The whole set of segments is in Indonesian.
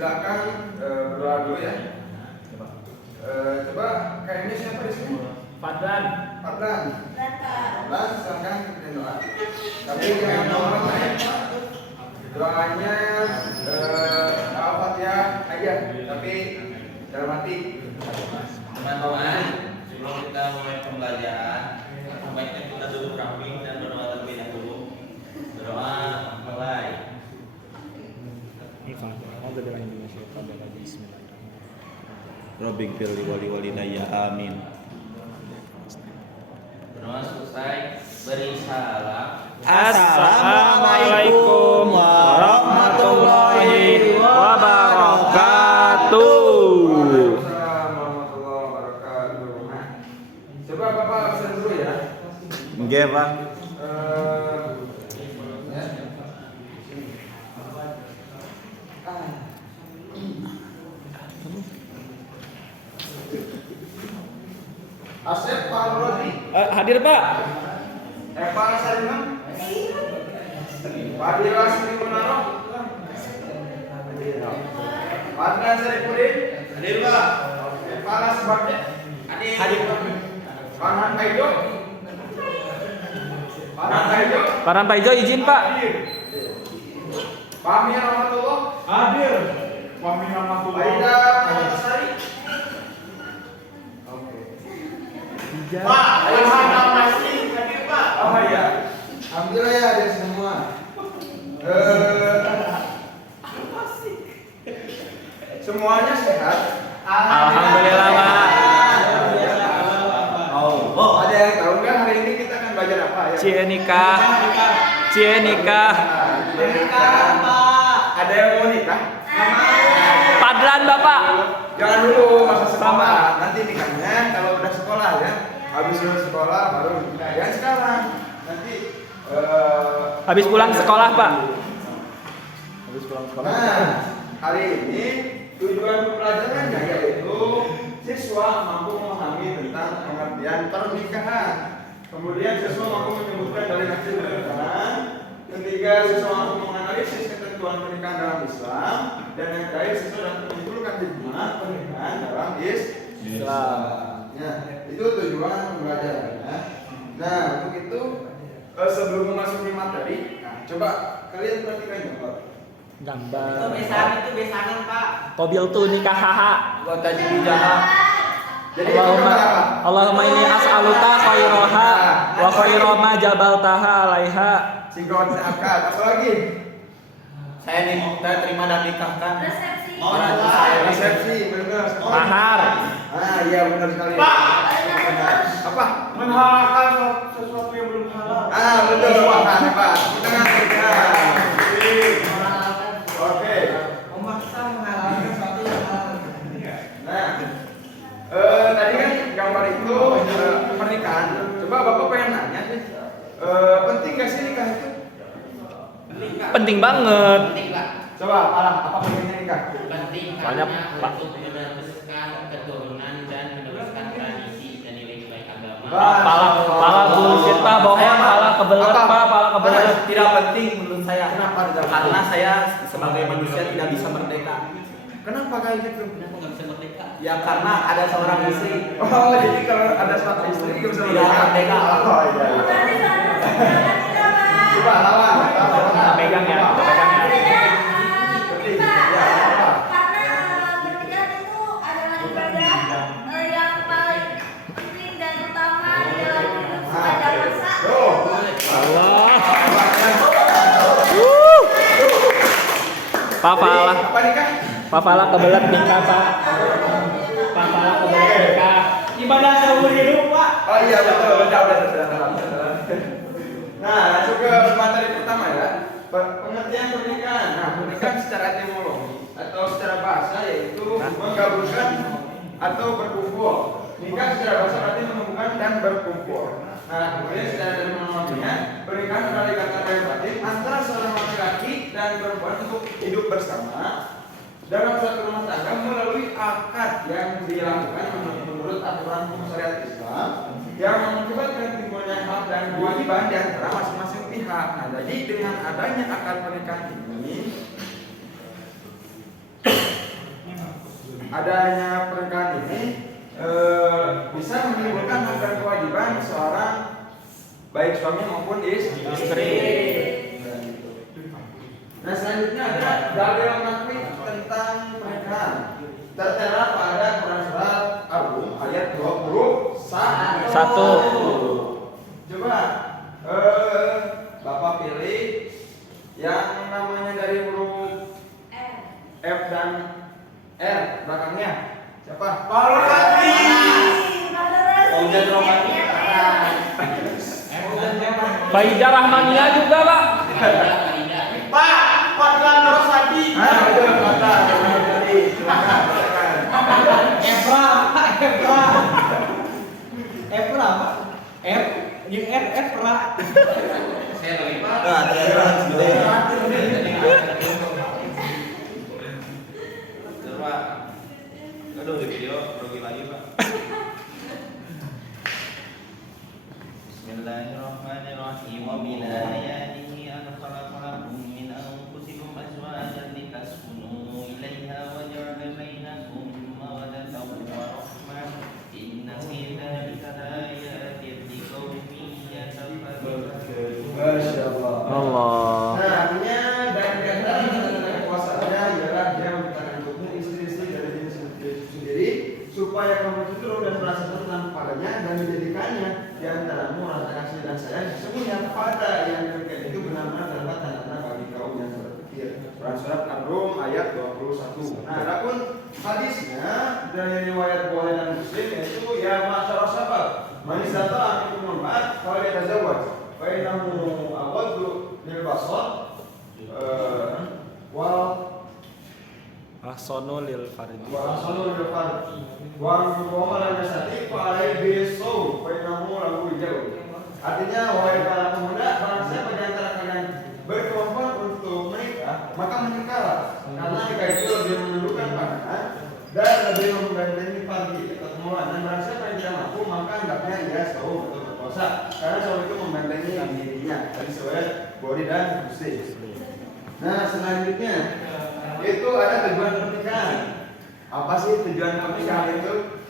silakan berdoa dulu ya. Coba kayaknya siapa di sini? Fadlan. Silakan kita doa. Tapi yang nomor lain doanya Al-Fatihah aja, tapi dalam hati. Teman-teman, sebelum kita mulai pembelajaran, baiknya kita duduk rapi dan berdoa terlebih dahulu. Berdoa mulai. Robbing fil wali walidayya amin. Berdoa selesai, beri salam. Assalamualaikum warahmatullahi wabarakatuh. Waalaikumsalam warahmatullahi wabarakatuh. Nah, coba Bapak absen dulu ya. Nggih, Pak. Asep Pak Rozi. Hadir Pak. Eva Salimah. Fadila Sri Munaro. Fadlan Saripudin. Hadir, Pak. Falas Bagja. Hadir. Farhan Paijo. Farhan Paijo. Farhan Paijo izin Pak. Fahmi Rahmatullah. Hadir. Fahmi Rahmatullah. Aida Antasari. Pak, Ilham masih hadir, Pak. Oh iya. Alhamdulillah ya ada semua. Semuanya sehat. Alhamdulillah Pak. Oh, ada yang tahu nggak hari ini kita akan belajar apa ya? Cie nikah. Ada yang mau nikah? Fadlan Bapak. Jangan dulu masa sekolah. Nanti nikahnya kalau udah sekolah ya. Habis lulus sekolah baru nikah. Yang sekarang nanti Habis pulang sekolah Pak. Nah, hari ini tujuan pembelajarannya yaitu siswa mampu memahami tentang pengertian pernikahan. Kemudian siswa mampu menyebutkan dalil hasil pernikahan. Ketiga, siswa mampu menganalisis ketentuan pernikahan dalam Islam. Dan yang terakhir, siswa dapat menyimpulkan hikmah pernikahan dalam Islam. Nah, itu tujuan pembelajarannya. Nah, untuk itu sebelum memasuki materi, nah, coba kalian perhatikan gambar. Gambar. Itu besanan, Pak. Qabil tu nikah haha. Buat tadi jahat. Jadi Allahumma inni as'aluka khairaha wa khaira ma jabaltaha 'alaiha. sinkron akad. Apa lagi? Saya terima dan nikahkan. Orang saya resepsi, benar. Mahar. Ah, iya benar sekali. Pak. Benar. Apa? Menghalalkan sesuatu yang belum halal. Ah, betul Pak. Dengan Oke. Memaksa menghalalkan sesuatu yang halal. Nah, tadi kan gambar itu pernikahan. Coba Bapak pengen nanya sih, penting gak sih nikah itu? Penting banget. Penting, Pak. Coba apa pentingnya nikah? Penting Soalnya, karena Pak, untuk meneruskan keturunan dan meneruskan tradisi dan nilai-nilai agama. Pala bullshit Pak, bohong, pala kebelet Pak, pala kebelet. Tidak penting menurut saya. Kenapa tidak penting? Karena saya sebagai manusia tidak bisa merdeka. Kenapa kayak gitu? Kenapa nggak bisa merdeka? Ya karena ada seorang istri. Oh, jadi kalau ada suatu istri nggak bisa Tidak merdeka. Oh iya. Coba lawan. Pegang ya, pegang ya. Penting. Ya, apa? Karena pernikahan itu adalah ibadah yang paling penting dan utama di dalam hidup sepanjang masa. Allah. Pak Pala. Apa nikah? Pak Pala kebelet nikah Pak. Pak Pala kebelet nikah. Ibadah seumur hidup Pak. Oh iya betul. Udah. Nah, masuk ke materi pertama ya. Pengertian pernikahan. Nah, pernikahan secara etimologi atau secara bahasa yaitu menggabungkan atau berkumpul. Nikah secara bahasa berarti menemukan dan berkumpul. Nah, kemudian secara etimologinya pernikahan adalah ikatan batin batin antara seorang laki-laki dan perempuan untuk hidup bersama dalam suatu rumah tangga melalui akad yang dilakukan menurut aturan hukum syariat Islam yang mengakibatkan timbulnya hak dan kewajiban di antara masing-masing pihak. Nah, jadi dengan adanya akad pernikahan ini adanya pernikahan ini bisa menimbulkan hak dan kewajiban seorang baik suami maupun istri. Nah selanjutnya ada dalil nakli tentang pernikahan tertera pada Quran surat Ar-Rum ayat 21. Coba Bapak pilih yang namanya dari huruf F dan R belakangnya siapa? Pak Rosadi. Udah Romani. Faidah Rahmania juga, Pak. Pak Fadlan Rosadi. Betul, Bapak. Evra apa? F, yang R, Evra. Saya lagi Pak. Nah, terus gede. Coba. Aduh, di video rugi lagi, Pak. Bismillahirrahmanirrahim. Wa min ayatihi an khalaqakum min anfusikum azwajan litaskunu ilaiha wa ja'ala bainakum mawaddatan wa rahmah. Inna fi dzalika laayatin liqaumin yatafakkarun. Masya Allah. Allah. Nah, artinya dan diantara tanda kekuasaannya ialah dia menciptakan untukmu istri-istri dari jenis sendiri supaya kamu turun dan merasa tenang padanya dan menjadikannya diantaramu rasa kasih dan sayang sesungguhnya kepada yang demikian itu benar-benar terdapat tanda-tanda bagi kaum yang berpikir. Quran surat Ar-Rum ayat 21. Nah, adapun hadisnya dari riwayat Bukhari dan Muslim yaitu ya masyaallah sahabat man istata'a minkum al-ba'at falyatazawwaj fa innahu aghaddu lil basar wal Ahsanu lil farji. ahsanu lil farj wa man yastati fa alayhi bisaw fa innahu lahu jauh. Artinya wahai para pemuda, barang siapa di antara kalian berkemampuan untuk menikah, maka menikahlah. Karena nikah itu lebih menundukkan pandangan dan lebih membentengi farji atau kemauan. Dan barang siapa yang tidak mampu, maka hendaknya ia saum atau berpuasa. Karena saum itu membentengi dirinya. Tadi sesuai Bukhari dan Muslim. Nah selanjutnya itu ada tujuan pernikahan. Apa sih tujuan pernikahan itu?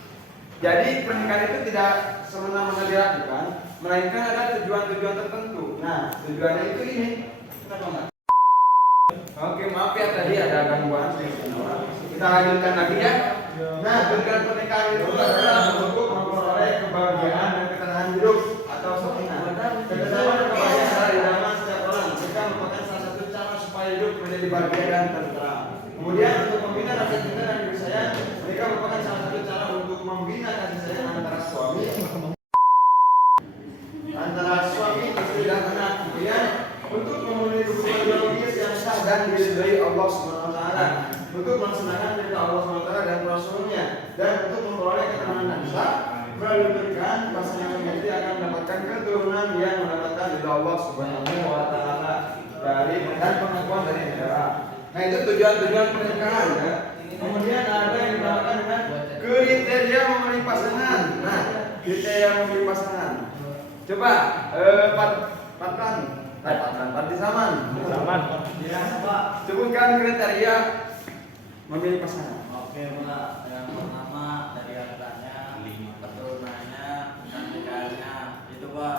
Jadi pernikahan itu tidak semena-mena dilakukan, melainkan ada tujuan-tujuan tertentu. Nah, tujuannya itu ini. Kenapa enggak? Oke, maaf ya tadi ada gangguan sedikit. Kita lanjutkan lagi ya. Nah, tujuan pernikahan itu adalah untuk memperoleh kebahagiaan dan ketahanan hidup atau sakinah. Ketenangan dan kebahagiaan adalah di dalam setiap orang. Mereka merupakan salah satu cara supaya hidup menjadi bahagia dan tentram. Kemudian untuk membina rasa cinta dan kasih sayang, mereka merupakan salah satu cara untuk membina kasih sayang antara suami istri dan anak. Kemudian untuk memenuhi kebutuhan biologis yang sah dan diridhai Allah Subhanahu wa taala, untuk melaksanakan perintah Allah Subhanahu wa taala dan Rasulnya, dan untuk memperoleh ketenangan nafsa. Melalui pernikahan, pasangan suami istri akan mendapatkan keturunan yang mendapatkan ridha Allah Subhanahu wa taala dari dan pengakuan dari negara. Nah itu tujuan-tujuan pernikahan ya. Kemudian ada yang dinamakan dengan kriteria memilih pasangan. Nah, kriteria memilih pasangan. Coba Parti Saman. Ya, Pak. Sebutkan kriteria memilih pasangan. Oke, Pak. Yang pertama dari hartanya, keturunannya, dan nikahannya. Itu, Pak.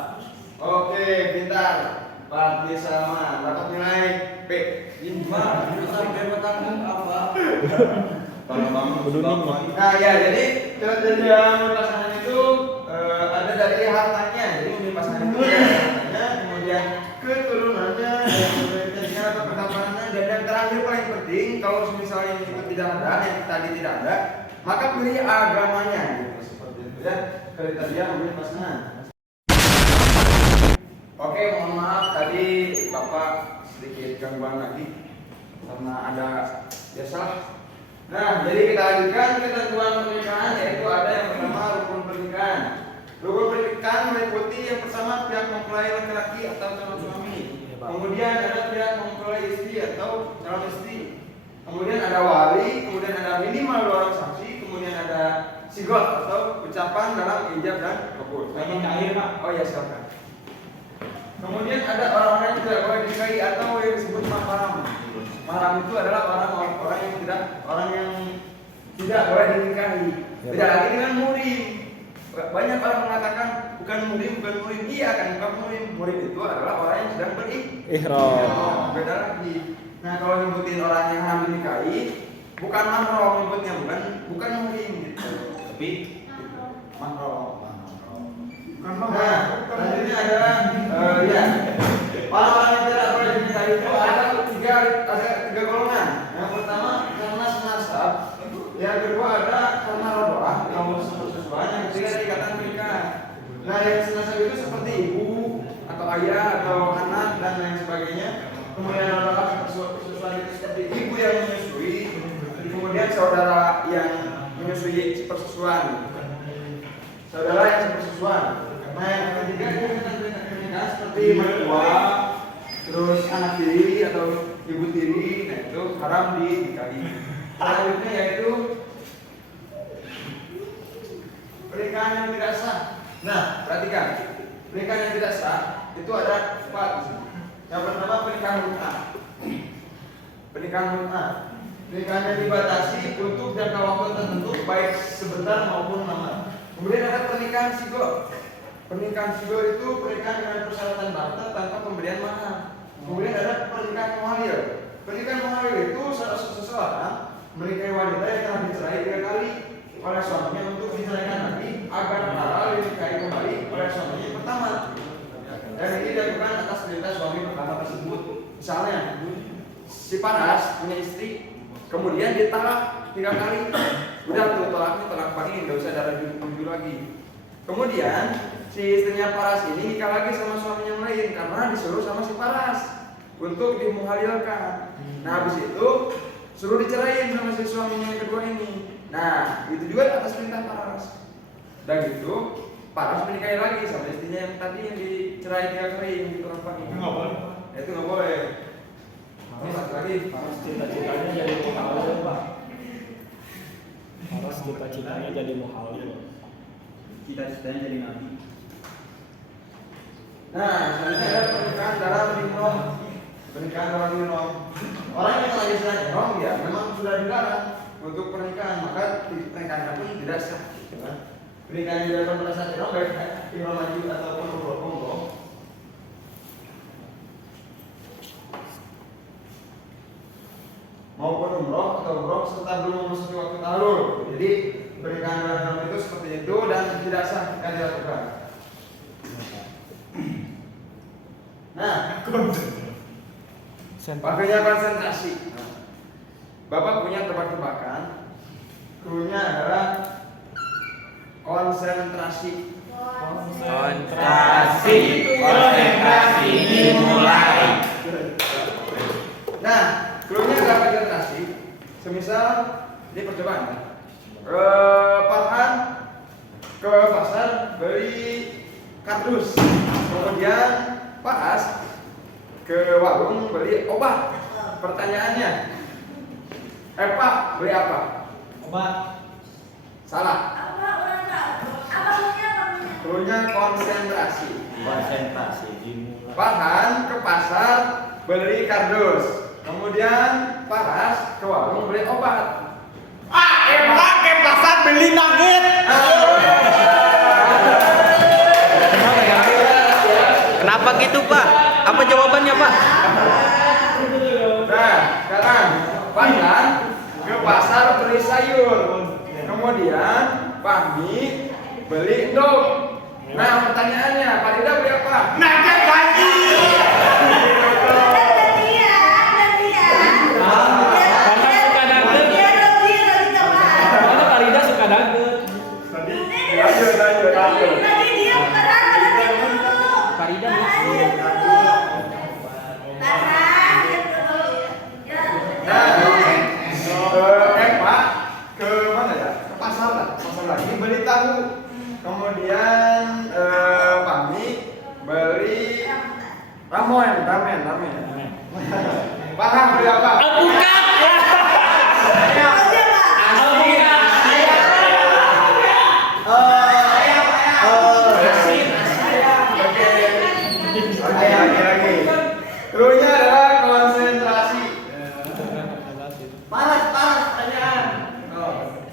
Oke, pintar. Parti Saman dapat nilai P. Pak, bisa bertanggung apa? Nah ya, jadi kriteria memilih pasangan itu ada dari hartanya. Jadi memilih pasangan itu ya, hartanya, kemudian keturunannya, dan atau ketapanannya, dan yang terakhir paling penting kalau misalnya itu tidak ada, yang tadi tidak ada, maka pilih agamanya. Gitu, seperti itu ya, kriteria memilih pasangan. Oke, mohon maaf tadi Bapak sedikit gangguan lagi karena ada biasa. Nah, jadi kita lanjutkan ketentuan pernikahan, yaitu ada yang pertama rukun pernikahan. Rukun pernikahan meliputi yang pertama pihak mempelai laki-laki atau calon suami. Kemudian ada pihak mempelai istri atau calon istri. Kemudian ada wali, kemudian ada minimal 2 orang saksi, kemudian ada sigot atau ucapan dalam ijab dan kabul. Ingin air, Pak. Oh ya, silakan. Kemudian ada orang-orang yang tidak boleh dinikahi atau yang disebut mahram. Mahram itu adalah orang yang tidak boleh dinikahi. Tidak lagi dengan murim. Banyak orang mengatakan bukan murim. Iya kan, bukan murim. Murim itu adalah orang yang sedang Ihram. beda lagi. Nah kalau nyebutin orang yang haram dinikahi, bukan mahram nyebutnya, bukan murim gitu. Tapi Mahram. Nah, selanjutnya adalah ya. Orang yang tidak boleh dinikahi itu ada tiga golongan. Yang pertama karena senasab, yang kedua ada karena rodoah, kaum sesuatu, yang ketiga ada ikatan pernikahan. Nah, yang senasab itu seperti ibu atau ayah atau anak dan lain sebagainya. Kemudian rodoah sesuatu itu seperti ibu yang menyusui, kemudian saudara yang menyusui persusuan. Saudara yang sepersusuan. Nah, yang ketiga itu pernikahan seperti mertua, terus anak tiri atau ibu tiri, nah itu haram dinikahi. Selanjutnya yaitu pernikahan yang tidak sah. Nah, perhatikan, pernikahan yang tidak sah itu ada 4. Yang pertama pernikahan mut'ah. Pernikahan mut'ah. Pernikahan yang dibatasi untuk jangka waktu tertentu, baik sebentar maupun lama. Kemudian ada pernikahan sigo. Pernikahan sigo itu pernikahan dengan persyaratan barter tanpa pemberian mahar. Kemudian ada pernikahan muhalil. Pernikahan muhalil itu seseorang menikahi wanita yang telah dicerai 3 kali oleh suaminya untuk diceraikan lagi agar halal dinikahi kembali oleh suaminya yang pertama. Dan ini dilakukan atas perintah suami pertama tersebut. Misalnya si paras punya istri, kemudian ditalak 3 kali. Udah tuh tolak paling nggak usah darah tujuh lagi. Kemudian si istrinya paras ini nikah lagi sama suaminya yang lain karena disuruh sama si paras untuk dimuhalilkan. Nah habis itu suruh diceraiin sama si suaminya yang kedua ini. Nah itu juga atas perintah paras. Dan gitu paras menikahi lagi sama istrinya yang tadi yang dicerai 3 kali yang ditolak paling. Itu nggak boleh. Itu nggak boleh. Ini satu lagi. Paras cita-citanya jadi muhalil, Pak. Paras cita-citanya jadi muhalil. Cita-citanya jadi nabi. Nah, selanjutnya ada pernikahan dalam ihram. Pernikahan dalam ihram. Orang yang lagi sedang ihram ya memang sudah dilarang untuk pernikahan, maka pernikahan pun tidak sah. Pernikahan yang dilakukan pada saat ihram baik ihram haji ataupun umroh. Maupun umroh atau umroh serta belum memasuki waktu tahlul. Jadi pernikahan dalam ihram itu seperti itu dan tidak sah jika dilakukan. Nah, waktunya konsentrasi. Bapak punya tebak-tebakan. Krunya adalah konsentrasi. konsentrasi dimulai. Nah, krunya adalah konsentrasi. Semisal ini percobaan. Farhan ke pasar beli kardus. Kemudian Paras ke warung beli obat. Pertanyaannya, Pak beli apa? Obat. Salah. Apa Krunya konsentrasi. Konsentrasi dimulai. Farhan ke pasar beli kardus. Kemudian Paras ke warung beli obat. Emak ke pasar beli nugget. Kenapa gitu Pak? Apa jawabannya Pak? Nah, sekarang Farhan ke pasar beli sayur. Kemudian Fahmi beli endok. Nah, pertanyaannya, Farida beli apa? Nugget lagi. Karena suka dangdut. Karena Farida suka dangdut. Lanjut. Farida Pak ke mana ya? Ke pasar lah, pasar lagi beli tahu. Kemudian Fahmi beli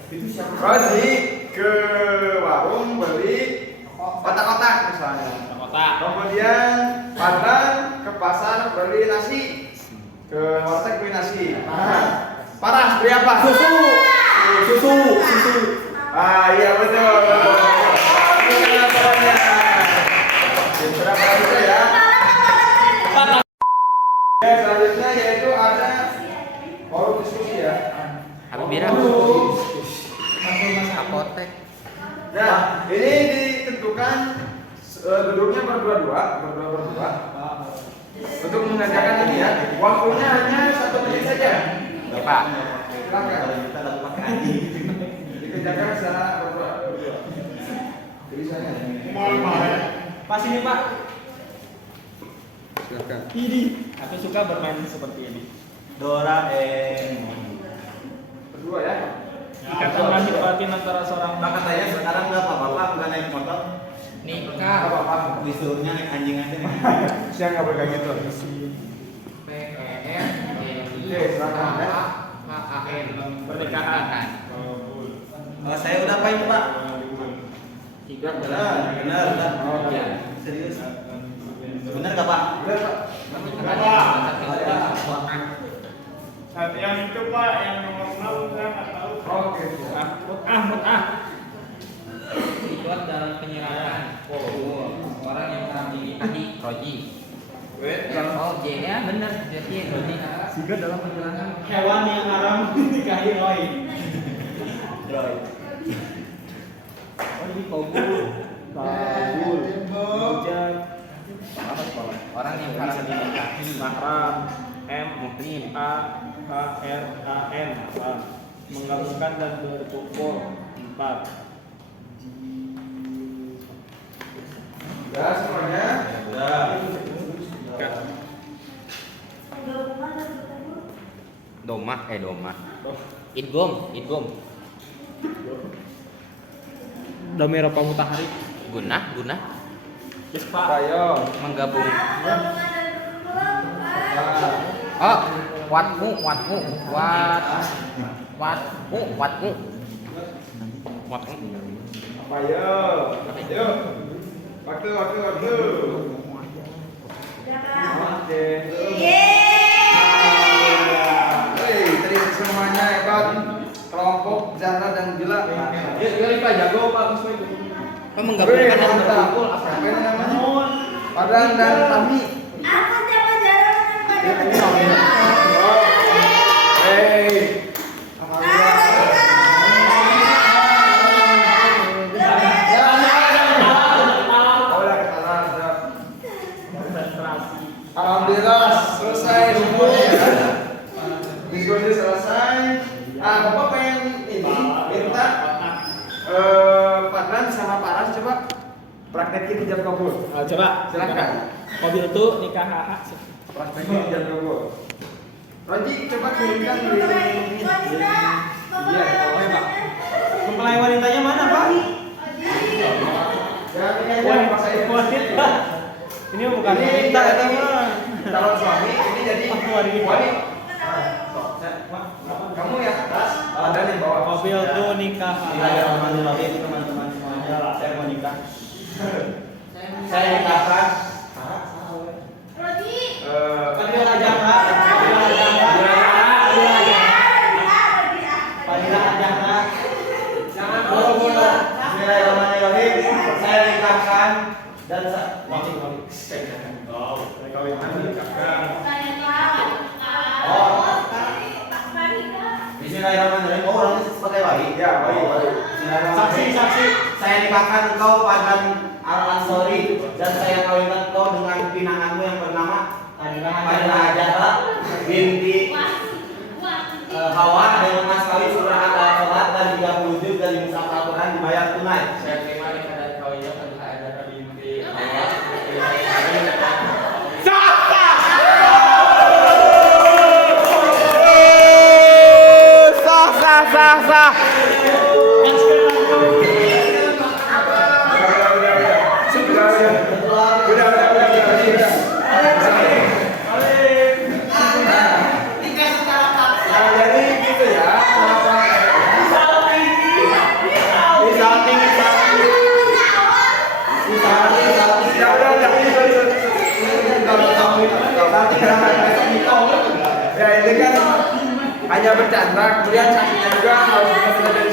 Rozi ke warung beli kotak-kotak misalnya. Kotak. Kemudian Padran ke pasar beli nasi. Ke warteg beli nasi. Paras beli apa? Susu. Ah iya betul. Bukan laporannya. Berapa itu ya? Ya selanjutnya yaitu ada forum diskusi ya. Apa bira? Apotek. Nah, ini ditentukan duduknya berdua-dua untuk mengerjakan ini ya. Waktunya hanya 1 menit saja. Ya, Pak. Silakan. Dikerjakan secara berdua. Tulisannya. Pas ini Pak. Silakan. Ini. Aku suka bermain seperti ini. Doraemon. Berdua ya. Ikatan lahir batin antara seorang Nah katanya sekarang nggak apa-apa nggak naik motor. Nikah. Apa-apa. Disuruhnya naik anjing aja. Siang nggak boleh kayak gitu. PER. Oke, silakan ya. pernikahan. Saya udah apa itu Pak? Benar. Oke. Serius. Benar nggak Pak? Benar, Pak. Yang itu Pak, yang nomor 6 saya nggak tahu. Oke. Mut'ah. Ikut dalam penyerahan orang yang pernah dinikahi Roji. Oh, J-nya benar, jadi Roji. Juga dalam penyerahan hewan yang haram dinikahi Roy. Oh ini kabul. Hujat. Orang yang pernah dinikahi Mahram. MUHRAN. Menggabungkan dan berkumpul 4. Ya semuanya. Doma. Idgom. Damera Pamutahari. Guna. Yes Pak. Ayo. Menggabung. Nah. Oh, watmu. Ayo. Waktu. Oke. Terima semuanya ikut kelompok Zara dan Bila. Yuk Pak jago Pak Muslim. Apa menggabungkan dan berkumpul apa? Apa ini namanya? Padran dan Tami. Aku siapa jalan pada Hey. Alhamdulillah selesai semuanya ya. Diskusi selesai. Bapak pengen ini minta Padran sama Paras coba praktekin hijab kabul. Coba Silakan. mobil itu nikah hak. Praktekin hijab kabul. Roji coba kirimkan di ini. Iya, oke Pak. Mempelai wanitanya mana Pak? Jangan ini aja Pak saya. Wanita. Ini bukan wanita itu mah. Calon suami ini jadi wali. Kamu yang atas, ada yang bawah. Mobil tuh nikah. Bismillahirrahmanirrahim teman-teman semuanya. Saya mau nikah. Saya nikahkan Fadila Jahra. Bismillahirrahmanirrahim. Saya nikahkan dan Bismillahirrahmanirrahim. Oh, orangnya sebagai wali. Ya, wali. Saksi. Saya nikahkan engkau Padran Al-Ansori dan saya kawinkan engkau dengan pinanganmu yang bernama Fadila Jahra binti Hawa dengan mas kawin surah Al-Salat dan 30 juz dari mushaf Al-Quran dibayar tunai. saya terima nikah dan kawinnya pada ada binti Sah. bicara, kemudian saksinya juga harus benar-benar dari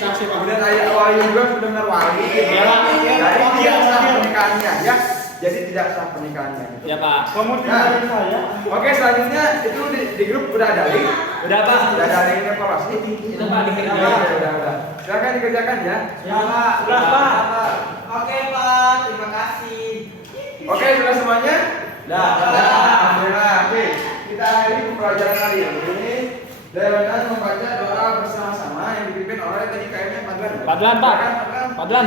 saksi, kemudian ayah wali juga benar-benar wali. Ya, Pak. Jadi tidak sah pernikahannya, ya. Jadi tidak sah pernikahannya. Ya Pak. Kamu tinggalin saya. Oke, selanjutnya itu di grup udah ada link. Udah Pak. Udah ada link evaluasi. Itu Pak dikerjakan. Udah. Silakan dikerjakan ya. Ya Pak. Sudah, Pak. Oke Pak, terima kasih. Oke, sudah semuanya? Dah. Alhamdulillah. Oke, kita akhiri pembelajaran kali ini dengan membaca doa bersama-sama yang dipimpin oleh tadi kayaknya Padlan. Padlan, Pak. Silakan, Padlan.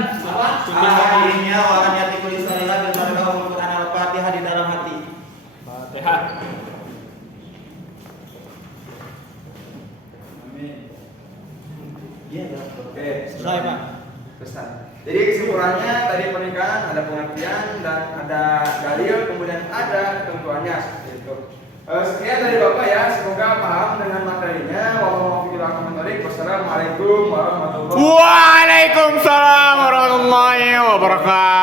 Pimpin kami. Akhirnya waran yati kulis salihah dan pada Al-Quran Al-Fatihah di dalam hati. Fatihah. Iya, Oke, Selesai, Pak. Selesai. Jadi kesimpulannya tadi pernikahan ada pengertian dan ada dalil, kemudian ada ketentuannya seperti itu. Sekian dari Bapak ya, semoga paham dengan materinya. Wassalamualaikum warahmatullahi wabarakatuh. Waalaikumsalam warahmatullahi wabarakatuh.